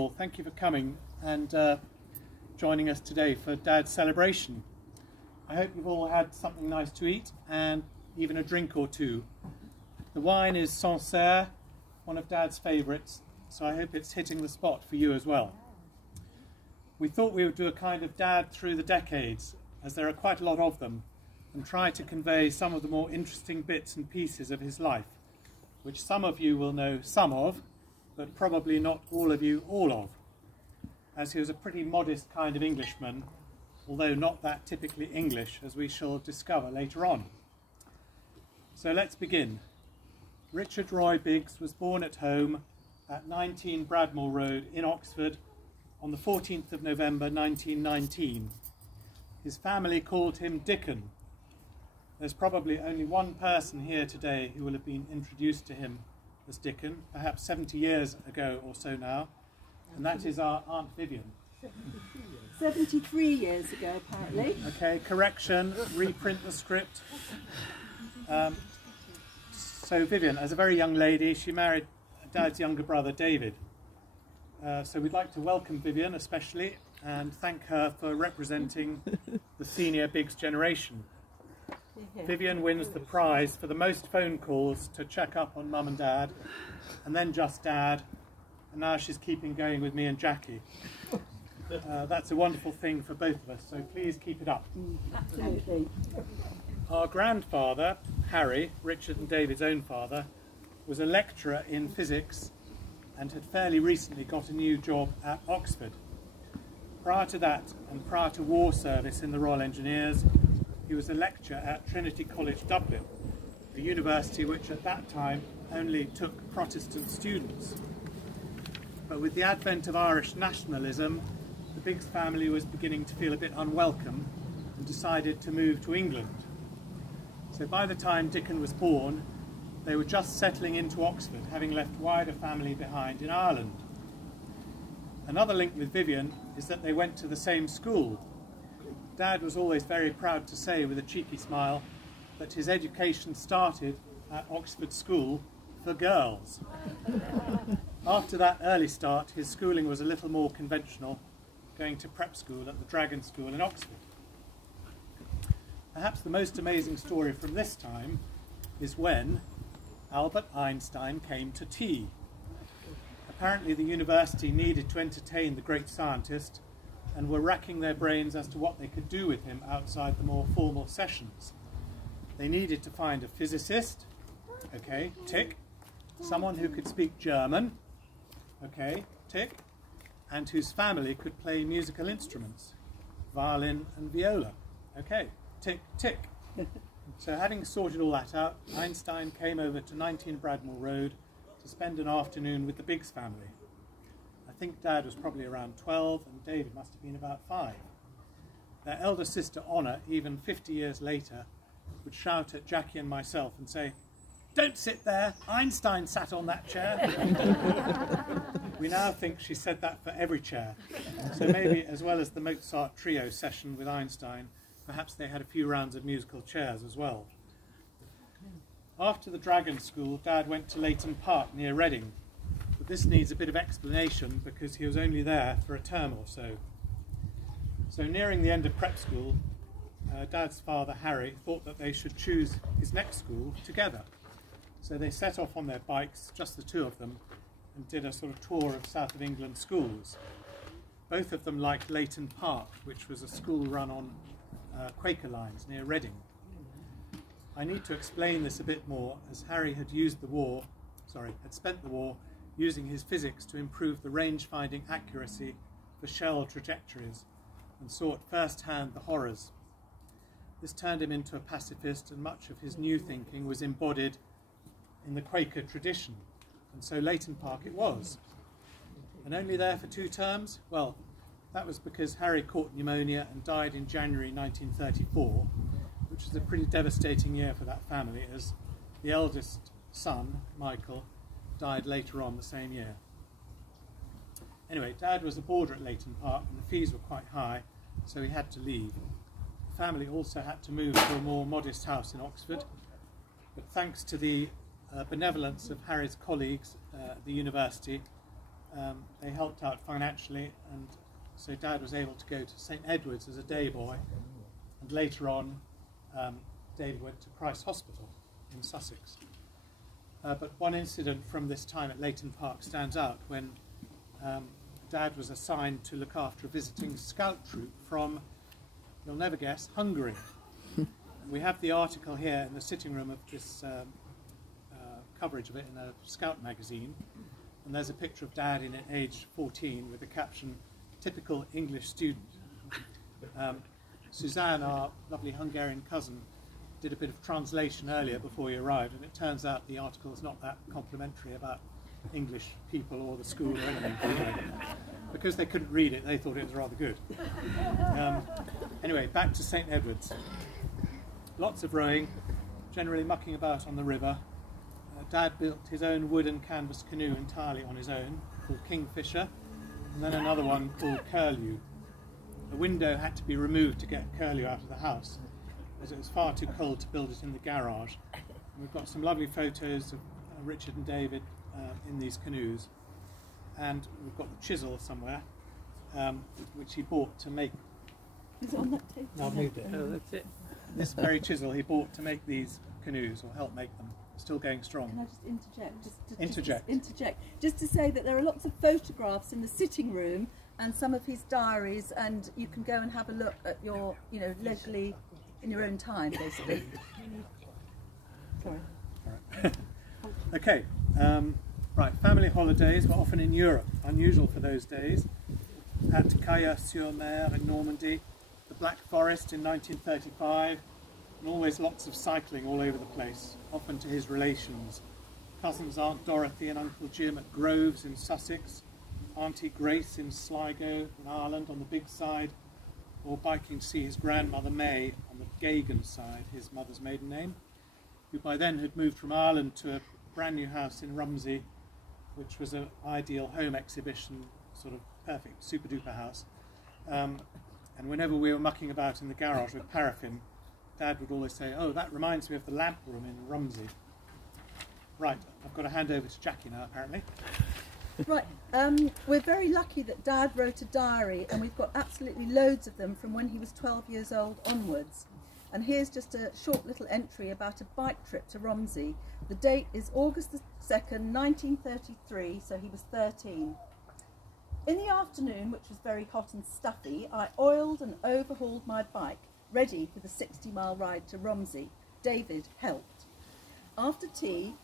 Well, thank you for coming and joining us today for Dad's celebration. I hope you've all had something nice to eat and even a drink or two. The wine is Sancerre, one of Dad's favourites, so I hope it's hitting the spot for you as well. We thought we would do a kind of Dad through the decades, as there are quite a lot of them, and try to convey some of the more interesting bits and pieces of his life, which some of you will know some of, but probably not all of you all of, as he was a pretty modest kind of Englishman, although not that typically English, as we shall discover later on. So let's begin. Richard Roy Biggs was born at home at 19 Bradmore Road in Oxford on the 14th of November 1919. His family called him Dicon. There's probably only one person here today who will have been introduced to him as Dicon, perhaps 70 years ago or so now, and that is our Aunt Vivian. 73 years ago, apparently. Okay, correction, reprint the script. So Vivian, as a very young lady, she married Dad's younger brother, David. So we'd like to welcome Vivian especially, and thank her for representing the senior Biggs generation. Vivian wins the prize for the most phone calls to check up on Mum and Dad, and then just Dad, and now she's keeping going with me and Jacqy. That's a wonderful thing for both of us, so please keep it up. Absolutely. Our grandfather, Harry, Richard and David's own father, was a lecturer in physics and had fairly recently got a new job at Oxford. Prior to that, and prior to war service in the Royal Engineers, he was a lecturer at Trinity College, Dublin, a university which at that time only took Protestant students. But with the advent of Irish nationalism, the Biggs family was beginning to feel a bit unwelcome and decided to move to England. So by the time Dicon was born, they were just settling into Oxford, having left wider family behind in Ireland. Another link with Vivian is that they went to the same school. Dad was always very proud to say with a cheeky smile that his education started at Oxford School for girls. After that early start, his schooling was a little more conventional, going to prep school at the Dragon School in Oxford. Perhaps the most amazing story from this time is when Albert Einstein came to tea. Apparently the university needed to entertain the great scientist and were racking their brains as to what they could do with him outside the more formal sessions. They needed to find a physicist, okay, tick, someone who could speak German, okay, tick, and whose family could play musical instruments, violin and viola, okay, tick, tick. So having sorted all that out, Einstein came over to 19 Bradmore Road to spend an afternoon with the Biggs family. I think Dad was probably around 12 and David must have been about 5. Their elder sister Honor, even 50 years later, would shout at Jacqy and myself and say, "Don't sit there, Einstein sat on that chair." We now think she said that for every chair, so maybe as well as the Mozart trio session with Einstein, perhaps they had a few rounds of musical chairs as well. After the Dragon School, Dad went to Leighton Park near Reading. But this needs a bit of explanation because he was only there for a term or so. So nearing the end of prep school, Dad's father Harry thought that they should choose his next school together. So they set off on their bikes, just the two of them, and did a sort of tour of South of England schools. Both of them liked Leighton Park, which was a school run on Quaker lines near Reading. I need to explain this a bit more, as Harry had spent the war using his physics to improve the range-finding accuracy for shell trajectories and saw at first hand the horrors. This turned him into a pacifist, and much of his new thinking was embodied in the Quaker tradition, and so Leighton Park it was. And only there for 2 terms? Well, that was because Harry caught pneumonia and died in January 1934, which was a pretty devastating year for that family, as the eldest son, Michael, died later on the same year. Anyway, Dad was a boarder at Leighton Park and the fees were quite high, so he had to leave. The family also had to move to a more modest house in Oxford, but thanks to the benevolence of Harry's colleagues at the university, they helped out financially, and so Dad was able to go to St Edward's as a day boy, and later on David went to Christ Hospital in Sussex. But one incident from this time at Leighton Park stands out when Dad was assigned to look after a visiting scout troop from, you'll never guess, Hungary. We have the article here in the sitting room of this coverage of it in a scout magazine, and there's a picture of Dad in at age 14 with the caption, "Typical English student." Suzanne, our lovely Hungarian cousin, did a bit of translation earlier before he arrived, and it turns out the article is not that complimentary about English people or the school or anything. Because they couldn't read it, they thought it was rather good. Anyway, back to St Edward's. Lots of rowing, generally mucking about on the river. Dad built his own wood and canvas canoe entirely on his own, called Kingfisher, and then another one called Curlew. The window had to be removed to get Curlew out of the house, as it was far too cold to build it in the garage. And we've got some lovely photos of Richard and David in these canoes, and we've got the chisel somewhere, which he bought to make. Is it on that table? No, I've moved it. Oh, that's it. This very chisel he bought to make these canoes, or help make them. Still going strong. Can I just interject? Interject. Just to say that there are lots of photographs in the sitting room and some of his diaries, and you can go and have a look at your, leisurely, in your own time, basically. Sorry. All right. Okay. Right. Family holidays were often in Europe, unusual for those days. At Caya-sur-Mer in Normandy, the Black Forest in 1935. And always lots of cycling all over the place, often to his relations. Cousins Aunt Dorothy and Uncle Jim at Groves in Sussex, Auntie Grace in Sligo in Ireland on the big side, or biking to see his grandmother May on the Gagan side, his mother's maiden name, who by then had moved from Ireland to a brand new house in Rumsey, which was an ideal home exhibition, sort of perfect, super duper house. And whenever we were mucking about in the garage with paraffin, Dad would always say, "Oh, that reminds me of the lamp room in Rumsey." Right, I've got to hand over to Jacqy now, apparently. Right, we're very lucky that Dad wrote a diary, and we've got absolutely loads of them from when he was 12 years old onwards. And here's just a short little entry about a bike trip to Romsey. The date is August the 2nd, 1933, so he was 13. In the afternoon, which was very hot and stuffy, I oiled and overhauled my bike, ready for the 60-mile ride to Romsey. David helped. After tea,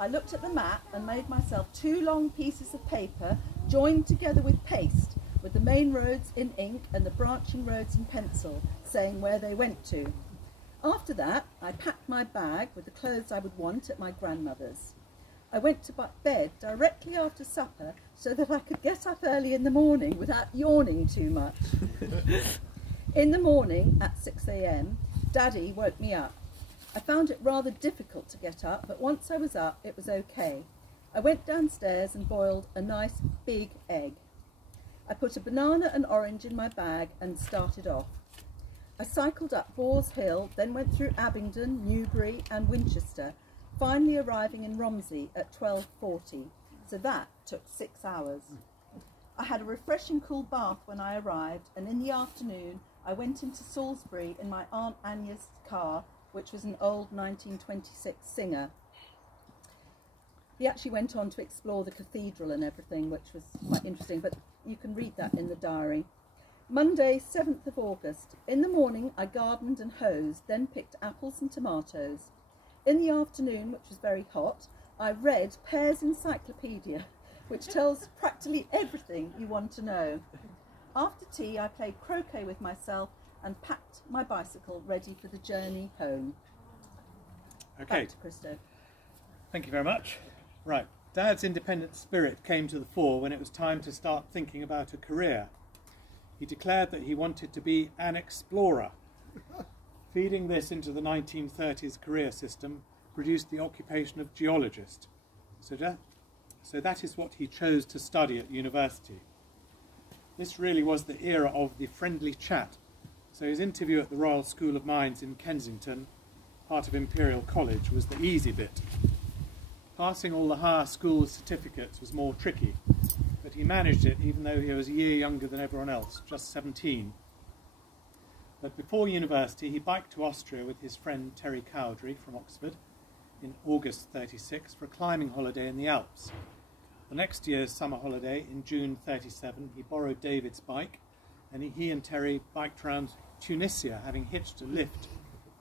I looked at the map and made myself 2 long pieces of paper joined together with paste, with the main roads in ink and the branching roads in pencil, saying where they went to. After that, I packed my bag with the clothes I would want at my grandmother's. I went to bed directly after supper so that I could get up early in the morning without yawning too much. In the morning, at 6 a.m, Daddy woke me up. I found it rather difficult to get up, but once I was up, it was okay. I went downstairs and boiled a nice big egg. I put a banana and orange in my bag and started off. I cycled up Boars Hill, then went through Abingdon, Newbury and Winchester, finally arriving in Romsey at 12:40, so that took 6 hours. I had a refreshing cool bath when I arrived, and in the afternoon I went into Salisbury in my Aunt Anya's car, which was an old 1926 Singer. He actually went on to explore the cathedral and everything, which was quite interesting, but you can read that in the diary. Monday, 7th of August. In the morning I gardened and hosed, then picked apples and tomatoes. In the afternoon, which was very hot, I read Pear's Encyclopedia, which tells practically everything you want to know. After tea, I played croquet with myself and packed my bicycle ready for the journey home. Okay. Back to Christo. Thank you very much. Right, Dad's independent spirit came to the fore when it was time to start thinking about a career. He declared that he wanted to be an explorer. Feeding this into the 1930s career system produced the occupation of geologist. So that is what he chose to study at university. This really was the era of the friendly chat. So his interview at the Royal School of Mines in Kensington, part of Imperial College, was the easy bit. Passing all the higher school certificates was more tricky, but he managed it even though he was a year younger than everyone else, just 17. But before university, he biked to Austria with his friend Terry Cowdrey from Oxford in August 36 for a climbing holiday in the Alps. The next year's summer holiday, in June 37, he borrowed David's bike, and he and Terry biked around Tunisia, having hitched a lift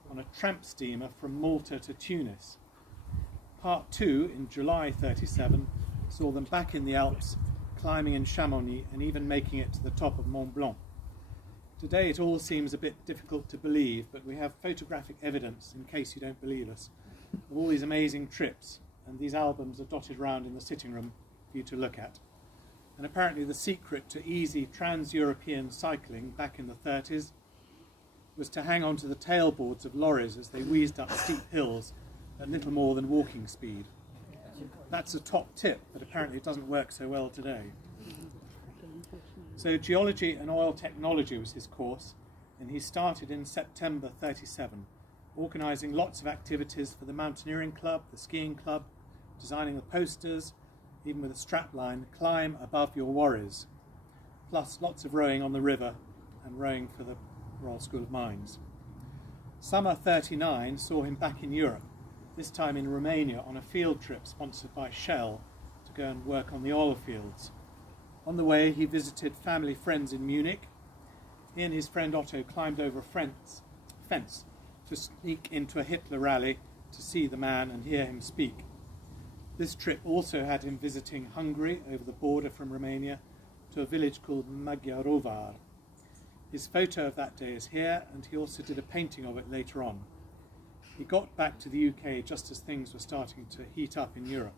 on a tramp steamer from Malta to Tunis. Part 2, in July 37, saw them back in the Alps, climbing in Chamonix and even making it to the top of Mont Blanc. Today it all seems a bit difficult to believe, but we have photographic evidence, in case you don't believe us, of all these amazing trips, and these albums are dotted around in the sitting room for you to look at. And apparently the secret to easy trans-European cycling back in the 30s was to hang on to the tailboards of lorries as they wheezed up steep hills at little more than walking speed. That's a top tip, but apparently it doesn't work so well today. So geology and oil technology was his course, and he started in September 37, organising lots of activities for the mountaineering club, the skiing club, designing the posters, even with a strapline, "Climb above your worries," plus lots of rowing on the river and rowing for the Royal School of Mines. Summer 39 saw him back in Europe, this time in Romania on a field trip sponsored by Shell to go and work on the oil fields. On the way he visited family friends in Munich. He and his friend Otto climbed over a fence to sneak into a Hitler rally to see the man and hear him speak. This trip also had him visiting Hungary over the border from Romania to a village called Magyarovar. His photo of that day is here, and he also did a painting of it later on. He got back to the UK just as things were starting to heat up in Europe.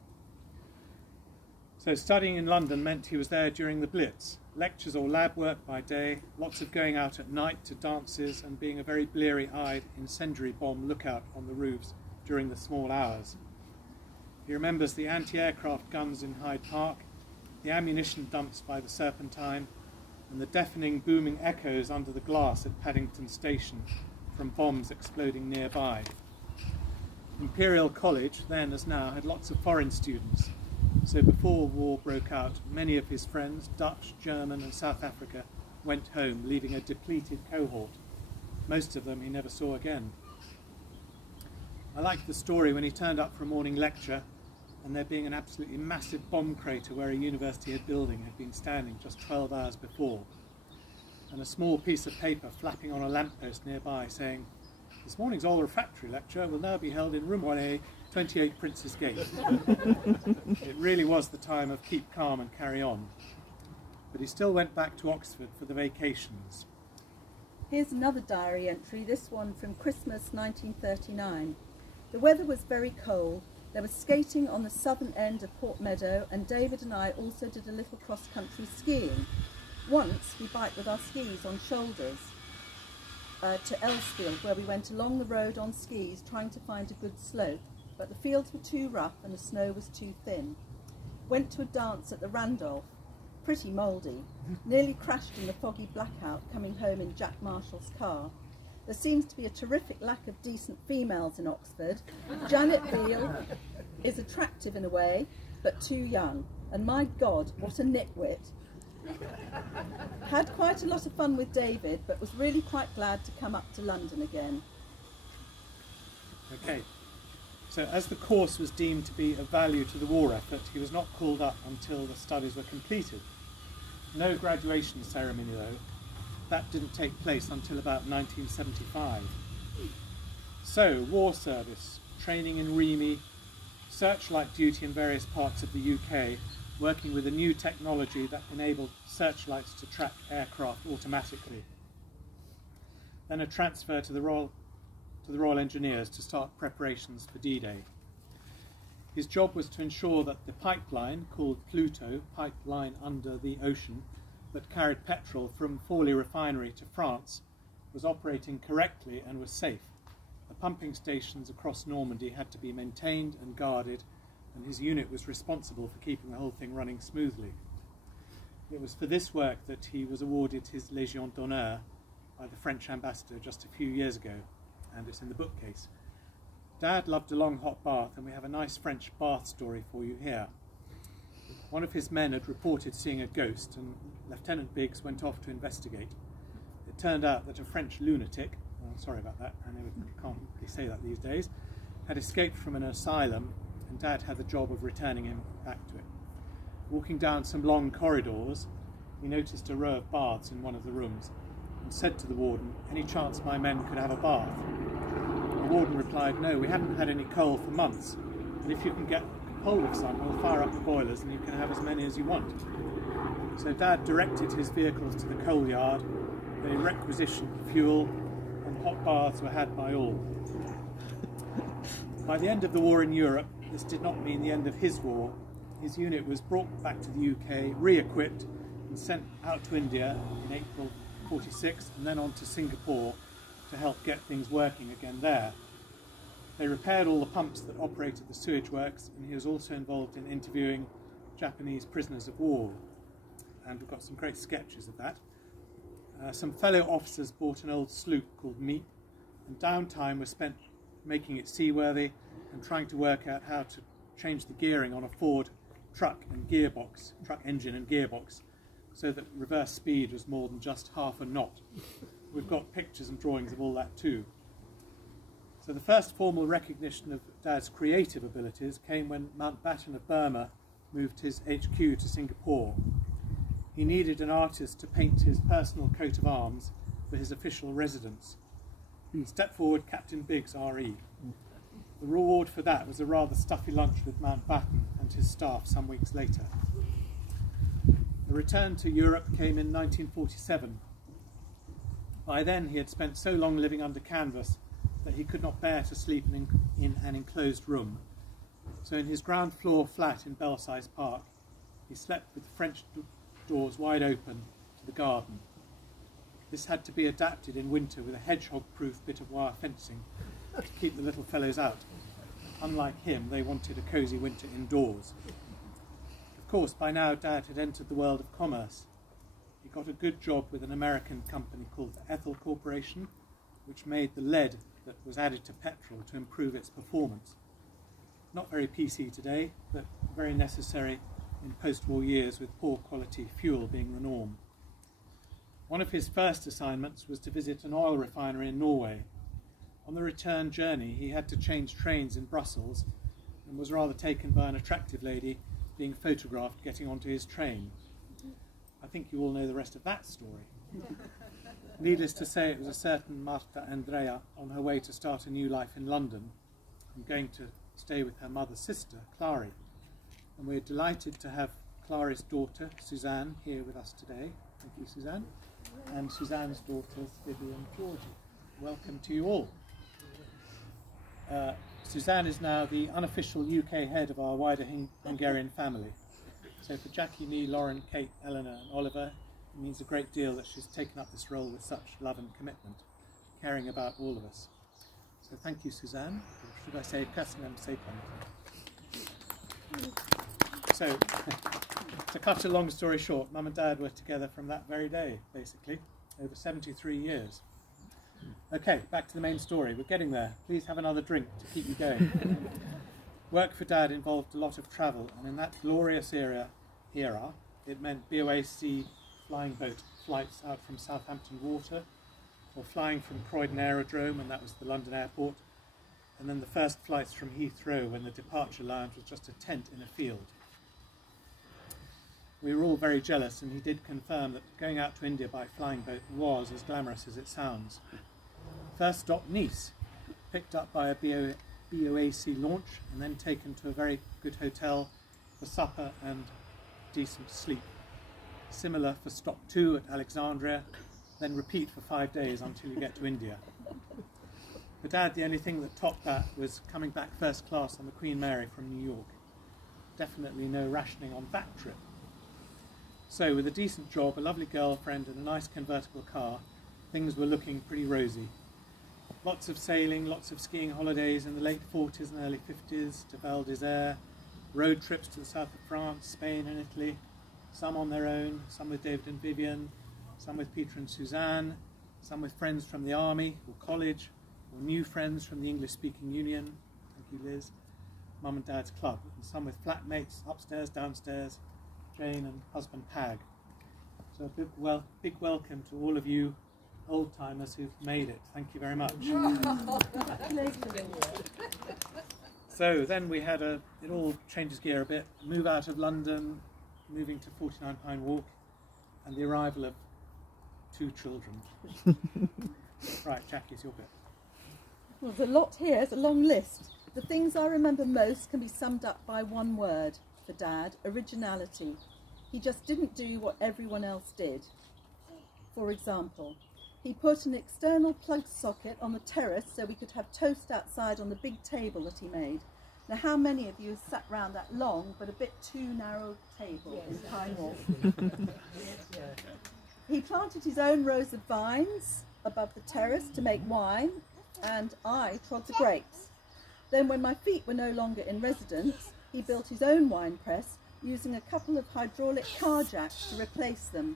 So studying in London meant he was there during the Blitz. Lectures or lab work by day, lots of going out at night to dances and being a very bleary-eyed incendiary bomb lookout on the roofs during the small hours. He remembers the anti-aircraft guns in Hyde Park, the ammunition dumps by the Serpentine, and the deafening booming echoes under the glass at Paddington Station from bombs exploding nearby. Imperial College, then as now, had lots of foreign students, so before war broke out, many of his friends, Dutch, German and South Africa, went home, leaving a depleted cohort. Most of them he never saw again. I liked the story when he turned up for a morning lecture and there being an absolutely massive bomb crater where a university building had been standing just 12 hours before, and a small piece of paper flapping on a lamppost nearby saying, "This morning's oil refractory lecture will now be held in room 1A, 28 Prince's Gate." It really was the time of keep calm and carry on. But he still went back to Oxford for the vacations. Here's another diary entry, this one from Christmas 1939. The weather was very cold. There was skating on the southern end of Port Meadow, and David and I also did a little cross-country skiing. Once we biked with our skis on shoulders to Elsfield, where we went along the road on skis trying to find a good slope, but the fields were too rough and the snow was too thin. Went to a dance at the Randolph, pretty mouldy, nearly crashed in the foggy blackout coming home in Jack Marshall's car. There seems to be a terrific lack of decent females in Oxford. Janet Beale is attractive in a way, but too young. And my God, what a nitwit. Had quite a lot of fun with David, but was really quite glad to come up to London again. Okay, so as the course was deemed to be of value to the war effort, he was not called up until the studies were completed. No graduation ceremony though. That didn't take place until about 1975. So, war service, training in Remy, searchlight duty in various parts of the UK, working with a new technology that enabled searchlights to track aircraft automatically. Then a transfer to the Royal Engineers to start preparations for D-Day. His job was to ensure that the pipeline, called Pluto, pipeline under the ocean, that carried petrol from Forlì refinery to France, was operating correctly and was safe. The pumping stations across Normandy had to be maintained and guarded, and his unit was responsible for keeping the whole thing running smoothly. It was for this work that he was awarded his Légion d'honneur by the French ambassador just a few years ago, and it's in the bookcase. Dad loved a long hot bath, and we have a nice French bath story for you here. One of his men had reported seeing a ghost, and Lieutenant Biggs went off to investigate. It turned out that a French lunatic, sorry about that, I know we can't really say that these days, had escaped from an asylum, and Dad had the job of returning him back to it. Walking down some long corridors, he noticed a row of baths in one of the rooms and said to the warden, "Any chance my men could have a bath?" The warden replied, "No, we haven't had any coal for months, but if you can get hold of some, we'll fire up the boilers and you can have as many as you want." So Dad directed his vehicles to the coal yard. They requisitioned fuel, and hot baths were had by all. By the end of the war in Europe, this did not mean the end of his war. His unit was brought back to the UK, re-equipped, and sent out to India in April 1946, and then on to Singapore to help get things working again there. They repaired all the pumps that operated the sewage works, and he was also involved in interviewing Japanese prisoners of war. And we've got some great sketches of that. Some fellow officers bought an old sloop called Meep, and downtime was spent making it seaworthy and trying to work out how to change the gearing on a Ford truck engine and gearbox, so that reverse speed was more than just half a knot. We've got pictures and drawings of all that too. So the first formal recognition of Dad's creative abilities came when Mountbatten of Burma moved his HQ to Singapore. He needed an artist to paint his personal coat of arms for his official residence. He stepped forward Captain Biggs, RE. The reward for that was a rather stuffy lunch with Mountbatten and his staff some weeks later. The return to Europe came in 1947. By then he had spent so long living under canvas that he could not bear to sleep in an enclosed room. So in his ground floor flat in Belsize Park, he slept with the French doors wide open to the garden. This had to be adapted in winter with a hedgehog-proof bit of wire fencing to keep the little fellows out. Unlike him, they wanted a cosy winter indoors. Of course, by now Dad had entered the world of commerce. He got a good job with an American company called the Ethel Corporation, which made the lead that was added to petrol to improve its performance. Not very PC today, but very necessary in post-war years, with poor quality fuel being the norm. One of his first assignments was to visit an oil refinery in Norway. On the return journey, he had to change trains in Brussels and was rather taken by an attractive lady being photographed getting onto his train. I think you all know the rest of that story. Needless to say, it was a certain Marta Andrea on her way to start a new life in London and going to stay with her mother's sister, Clary. And we're delighted to have Clary's daughter, Suzanne, here with us today. Thank you, Suzanne. And Suzanne's daughters, Vivi and Georgie. Welcome to you all. Suzanne is now the unofficial UK head of our wider Hungarian family. So for Jacqy, me, Lauren, Kate, Eleanor and Oliver, it means a great deal that she's taken up this role with such love and commitment, caring about all of us. So thank you, Suzanne. Or should I say, köszönöm szépen. So, to cut a long story short, Mum and Dad were together from that very day, basically, over 73 years. Okay, back to the main story. We're getting there. Please have another drink to keep you going. Work for Dad involved a lot of travel, and in that glorious era, it meant BOAC flying boat flights out from Southampton Water, or flying from Croydon Aerodrome, and that was the London airport, and then the first flights from Heathrow when the departure lounge was just a tent in a field. We were all very jealous, and he did confirm that going out to India by flying boat was as glamorous as it sounds. First stop Nice, picked up by a BOAC launch and then taken to a very good hotel for supper and decent sleep. Similar for stop 2 at Alexandria, then repeat for 5 days until you get to India. For Dad, the only thing that topped that was coming back first class on the Queen Mary from New York. Definitely no rationing on that trip. So with a decent job, a lovely girlfriend and a nice convertible car, things were looking pretty rosy. Lots of sailing, lots of skiing holidays in the late 40s and early 50s to Val d'Isère, road trips to the south of France, Spain and Italy, some on their own, some with David and Vivian, some with Peter and Suzanne, some with friends from the army or college, or new friends from the English-speaking union, thank you Liz, Mum and Dad's club, and some with flatmates upstairs, downstairs, Jane and husband Pag. So a big welcome to all of you old-timers who've made it. Thank you very much. So then we had it all changes gear a bit, move out of London, moving to 49 Pine Walk, and the arrival of 2 children. Right, Jacqy's your bit. Well, there's a lot here, it's a long list. The things I remember most can be summed up by one word for Dad: originality. He just didn't do what everyone else did. For example, he put an external plug socket on the terrace so we could have toast outside on the big table that he made. Now, how many of you have sat round that long but a bit too narrow table in Pine Walk? He planted his own rows of vines above the terrace to make wine, and I trod the grapes. Then, when my feet were no longer in residence, he built his own wine press using a couple of hydraulic car jacks to replace them.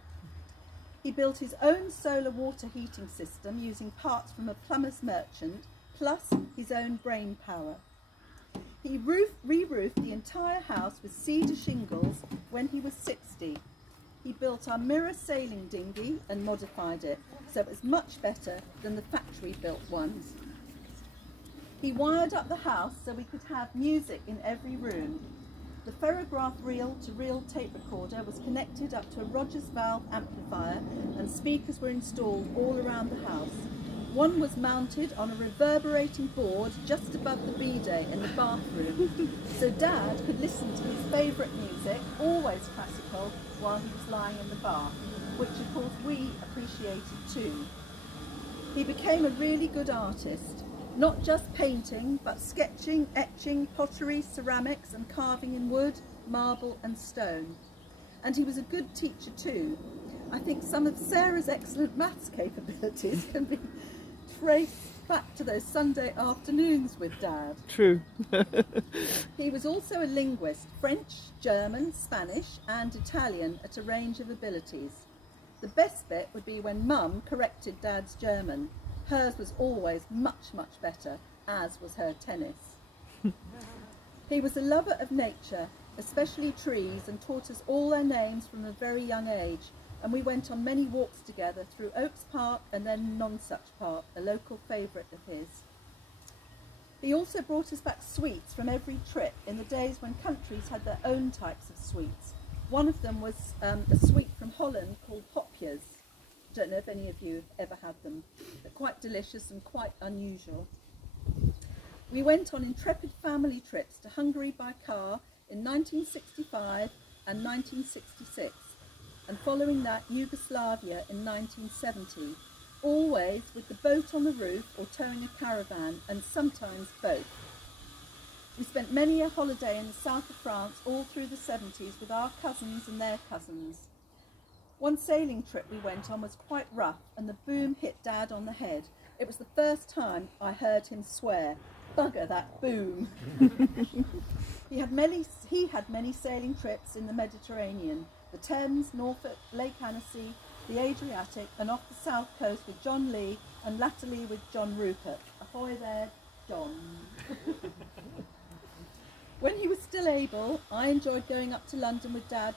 He built his own solar water heating system using parts from a plumber's merchant, plus his own brain power. He re-roofed the entire house with cedar shingles when he was 60. He built our mirror sailing dinghy and modified it, so it was much better than the factory-built ones. He wired up the house so we could have music in every room. The ferrograph reel-to-reel tape recorder was connected up to a Rogers valve amplifier, and speakers were installed all around the house. One was mounted on a reverberating board just above the bidet in the bathroom, so Dad could listen to his favourite music, always classical, while he was lying in the bath, which of course we appreciated too. He became a really good artist, not just painting, but sketching, etching, pottery, ceramics and carving in wood, marble and stone. And he was a good teacher too. I think some of Sarah's excellent maths capabilities can be traced back to those Sunday afternoons with Dad. True. He was also a linguist, French, German, Spanish and Italian at a range of abilities. The best bit would be when Mum corrected Dad's German. Hers was always much, much better, as was her tennis. He was a lover of nature, especially trees, and taught us all their names from a very young age, and we went on many walks together through Oaks Park and then Nonsuch Park, a local favourite of his. He also brought us back sweets from every trip in the days when countries had their own types of sweets. One of them was a sweet from Holland called hopjes. I don't know if any of you have ever had them. They're quite delicious and quite unusual. We went on intrepid family trips to Hungary by car in 1965 and 1966, and following that Yugoslavia in 1970, always with the boat on the roof or towing a caravan, and sometimes both. We spent many a holiday in the south of France all through the 70s with our cousins and their cousins. One sailing trip we went on was quite rough, and the boom hit Dad on the head. It was the first time I heard him swear, "Bugger that boom." He had many sailing trips in the Mediterranean, the Thames, Norfolk, Lake Annecy, the Adriatic, and off the south coast with John Lee, and latterly with John Rupert. Ahoy there, John. When he was still able, I enjoyed going up to London with Dad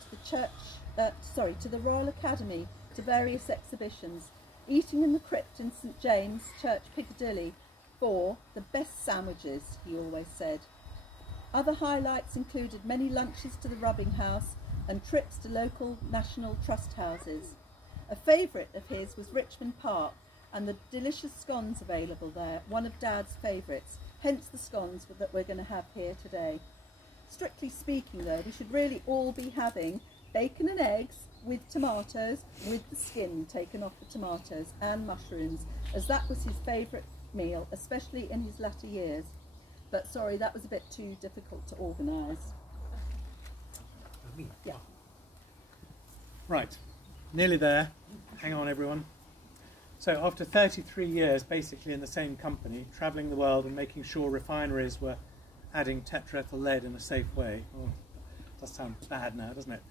to the Royal Academy, to various exhibitions, eating in the crypt in St James Church, Piccadilly, for the best sandwiches, he always said. Other highlights included many lunches to the Rubbing House and trips to local National Trust houses. A favourite of his was Richmond Park and the delicious scones available there, one of Dad's favourites, hence the scones that we're going to have here today. Strictly speaking though, we should really all be having bacon and eggs with tomatoes, with the skin taken off the tomatoes, and mushrooms, as that was his favourite meal, especially in his latter years. But sorry, that was a bit too difficult to organise. Yeah. Right, nearly there. Hang on, everyone. So after 33 years basically in the same company, travelling the world and making sure refineries were adding tetraethyl lead in a safe way, does sound bad now, doesn't it,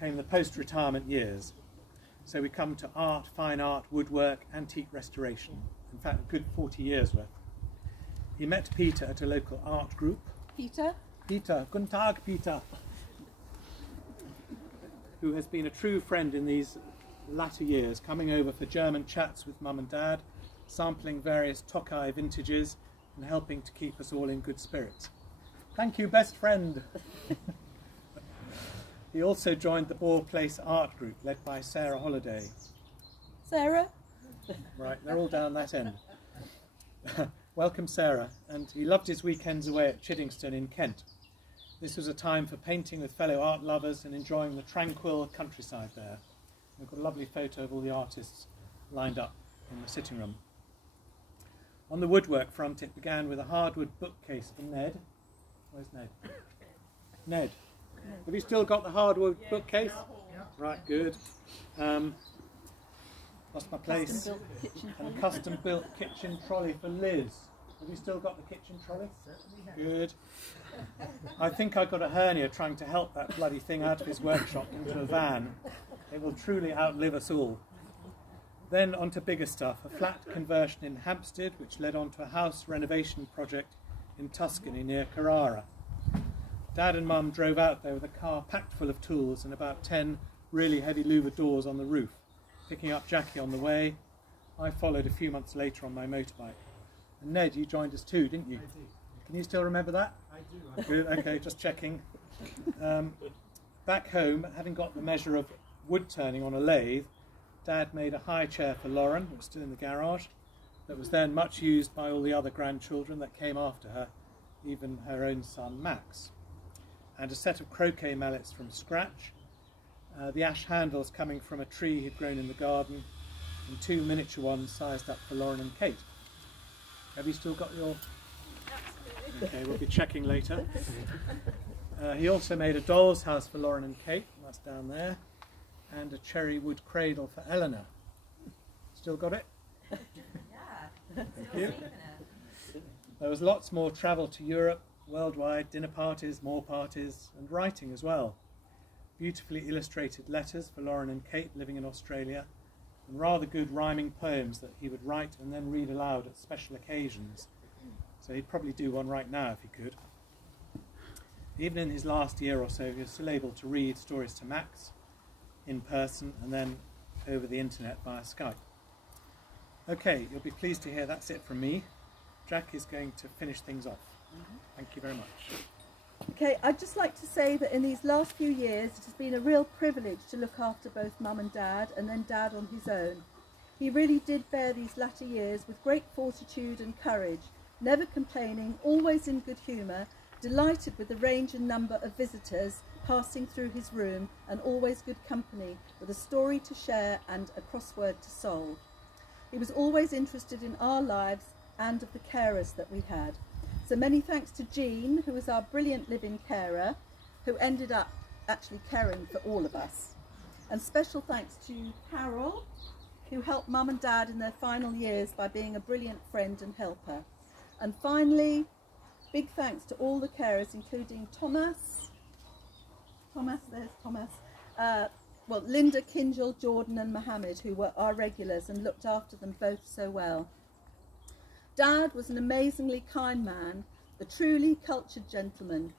came the post-retirement years. So we come to art, fine art, woodwork, antique restoration. In fact, a good 40 years worth. He met Peter at a local art group. Peter? Peter, guten Tag, Peter. who has been a true friend in these latter years, coming over for German chats with Mum and Dad, sampling various Tokai vintages and helping to keep us all in good spirits. Thank you, best friend. He also joined the Boar Place art group led by Sarah Holliday. Sarah? Right, they're all down that end. Welcome, Sarah. And he loved his weekends away at Chiddingstone in Kent. This was a time for painting with fellow art lovers and enjoying the tranquil countryside there. We've got a lovely photo of all the artists lined up in the sitting room. On the woodwork front, it began with a hardwood bookcase for Ned. Where's Ned? Ned. Have you still got the hardwood bookcase? Yeah. Right, good. Lost my place. And a custom-built kitchen trolley for Liz. Have you still got the kitchen trolley? Good. I think I got a hernia trying to help that bloody thing out of his workshop into a van. It will truly outlive us all. Then on to bigger stuff, a flat conversion in Hampstead, which led on to a house renovation project in Tuscany near Carrara. Dad and Mum drove out there with a car packed full of tools and about 10 really heavy louver doors on the roof, picking up Jacqy on the way. I followed a few months later on my motorbike. And Ned, you joined us too, didn't you? I did. Can you still remember that? I do. Good, okay, just checking. Back home, having got the measure of wood turning on a lathe, Dad made a high chair for Lauren, that was still in the garage, that was then much used by all the other grandchildren that came after her, even her own son Max. And a set of croquet mallets from scratch, the ash handles coming from a tree he'd grown in the garden, and 2 miniature ones sized up for Lauren and Kate. Have you still got your... Okay, we'll be checking later. He also made a doll's house for Lauren and Kate, that's down there, and a cherry wood cradle for Eleanor. Still got it? Yeah. Thank you. There was lots more travel to Europe, worldwide, dinner parties, more parties, and writing as well. Beautifully illustrated letters for Lauren and Kate living in Australia, and rather good rhyming poems that he would write and then read aloud at special occasions. So he'd probably do one right now if he could. Even in his last year or so, he was still able to read stories to Max in person and then over the internet via Skype. Okay, you'll be pleased to hear that's it from me. Jack is going to finish things off. Thank you very much. Okay, I'd just like to say that in these last few years it has been a real privilege to look after both Mum and Dad, and then Dad on his own. He really did bear these latter years with great fortitude and courage, never complaining, always in good humour, delighted with the range and number of visitors passing through his room, and always good company, with a story to share and a crossword to solve. He was always interested in our lives and of the carers that we had. So many thanks to Jean, who was our brilliant live-in carer, who ended up actually caring for all of us. And special thanks to Carol, who helped Mum and Dad in their final years by being a brilliant friend and helper. And finally, big thanks to all the carers, including Thomas, there's Thomas, well, Linda, Kinjal, Jordan and Mohammed, who were our regulars and looked after them both so well. Dad was an amazingly kind man, a truly cultured gentleman.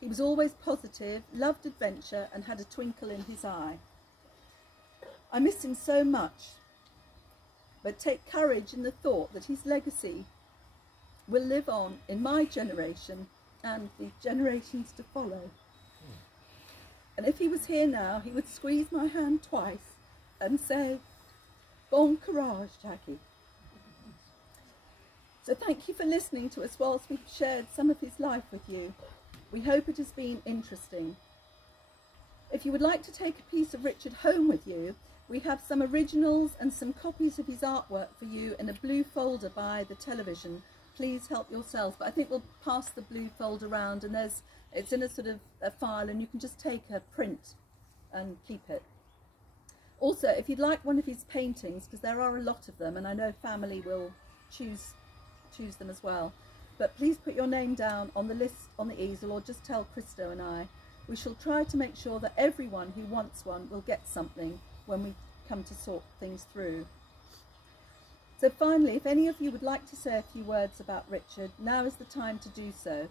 He was always positive, loved adventure and had a twinkle in his eye. I miss him so much, but take courage in the thought that his legacy will live on in my generation and the generations to follow. And if he was here now, he would squeeze my hand twice and say, "Bon courage, Jacqy." So thank you for listening to us whilst we've shared some of his life with you. We hope it has been interesting. If you would like to take a piece of Richard home with you, we have some originals and some copies of his artwork for you in a blue folder by the television. Please help yourself. But I think we'll pass the blue folder around, and it's in a sort of a file, and you can just take a print and keep it. Also, if you'd like one of his paintings, because there are a lot of them, and I know family will choose them as well, but please put your name down on the list on the easel, or just tell Christo and I. We shall try to make sure that everyone who wants one will get something when we come to sort things through. So finally, if any of you would like to say a few words about Richard, now is the time to do so.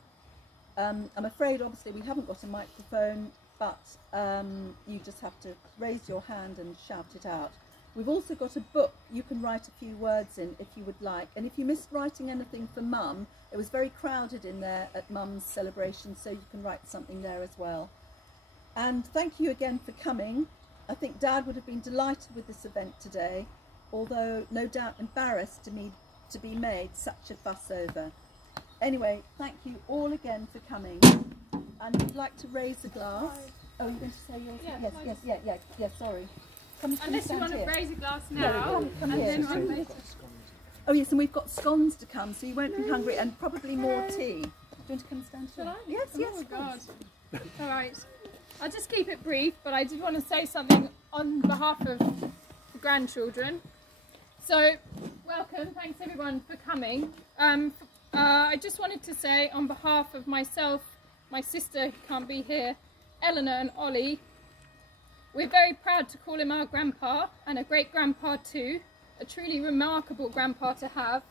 I'm afraid obviously we haven't got a microphone, but you just have to raise your hand and shout it out. We've also got a book you can write a few words in if you would like, and if you missed writing anything for Mum, it was very crowded in there at Mum's celebration, so you can write something there as well. And thank you again for coming. I think Dad would have been delighted with this event today, although no doubt embarrassed to be made such a fuss over. Anyway, thank you all again for coming. And you'd like to raise a glass. Oh, you're going to say yours? Yes, sorry. Unless you want to raise a glass now. Yeah, come here. Oh yes, and we've got scones to come, so you won't be hungry, and probably more tea. Do you want to come stand here? Yes, yes. Oh God. All right. I'll just keep it brief, but I did want to say something on behalf of the grandchildren. So, welcome. Thanks everyone for coming. I just wanted to say on behalf of myself, my sister who can't be here, Eleanor and Ollie, we're very proud to call him our grandpa, and a great grandpa too, a truly remarkable grandpa to have.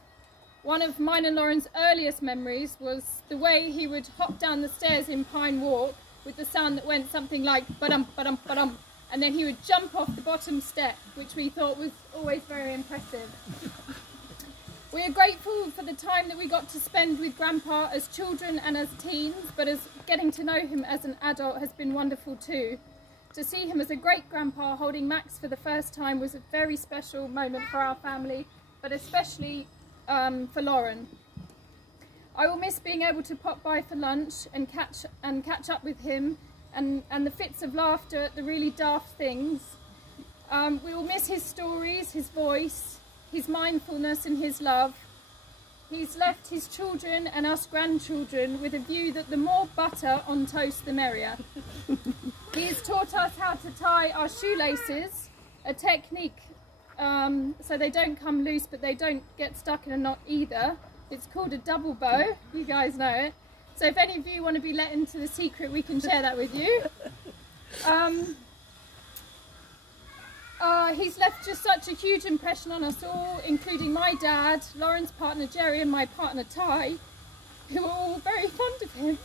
One of mine and Lauren's earliest memories was the way he would hop down the stairs in Pine Walk with the sound that went something like ba-dum, ba-dum, ba-dum, and then he would jump off the bottom step, which we thought was always very impressive. We are grateful for the time that we got to spend with Grandpa as children and as teens, but as getting to know him as an adult has been wonderful too. To see him as a great grandpa holding Max for the first time was a very special moment for our family, but especially for Lauren. I will miss being able to pop by for lunch and catch up with him and the fits of laughter at the really daft things. We will miss his stories, his voice, his mindfulness and his love. He's left his children and us grandchildren with a view that the more butter on toast the merrier. He has taught us how to tie our shoelaces, a technique so they don't come loose but they don't get stuck in a knot either. It's called a double bow, you guys know it. So if any of you want to be let into the secret, we can share that with you. He's left just such a huge impression on us all, including my dad, Lauren's partner Jerry and my partner Ty, who are all very fond of him.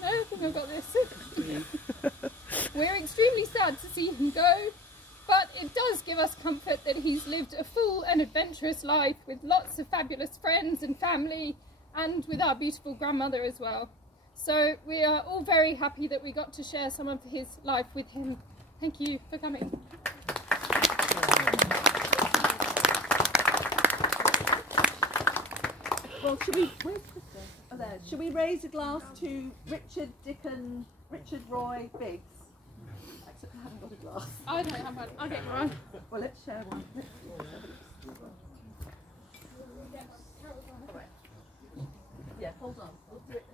No, I think I've got this. We're extremely sad to see him go, but it does give us comfort that he's lived a full and adventurous life with lots of fabulous friends and family, and with our beautiful grandmother as well. So we are all very happy that we got to share some of his life with him. Thank you for coming. Well, should we raise a glass to Richard, Dicon, Richard Roy Biggs? Except I haven't got a glass. I don't have one. I'll get one. Well, let's share one. Yeah, hold on. We'll do it.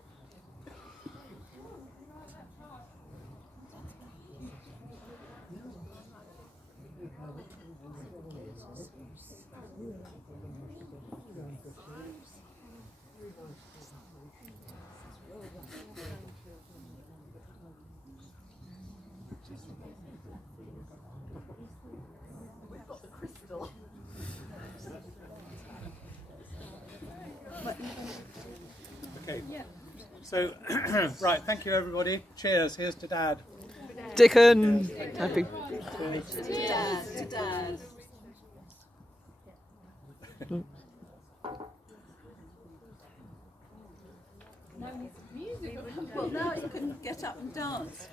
We've got the Christo. Okay. So, right, thank you everybody. Cheers. Here's to Dad. Dicon. Happy. To Dad. Well, now you can get up and dance.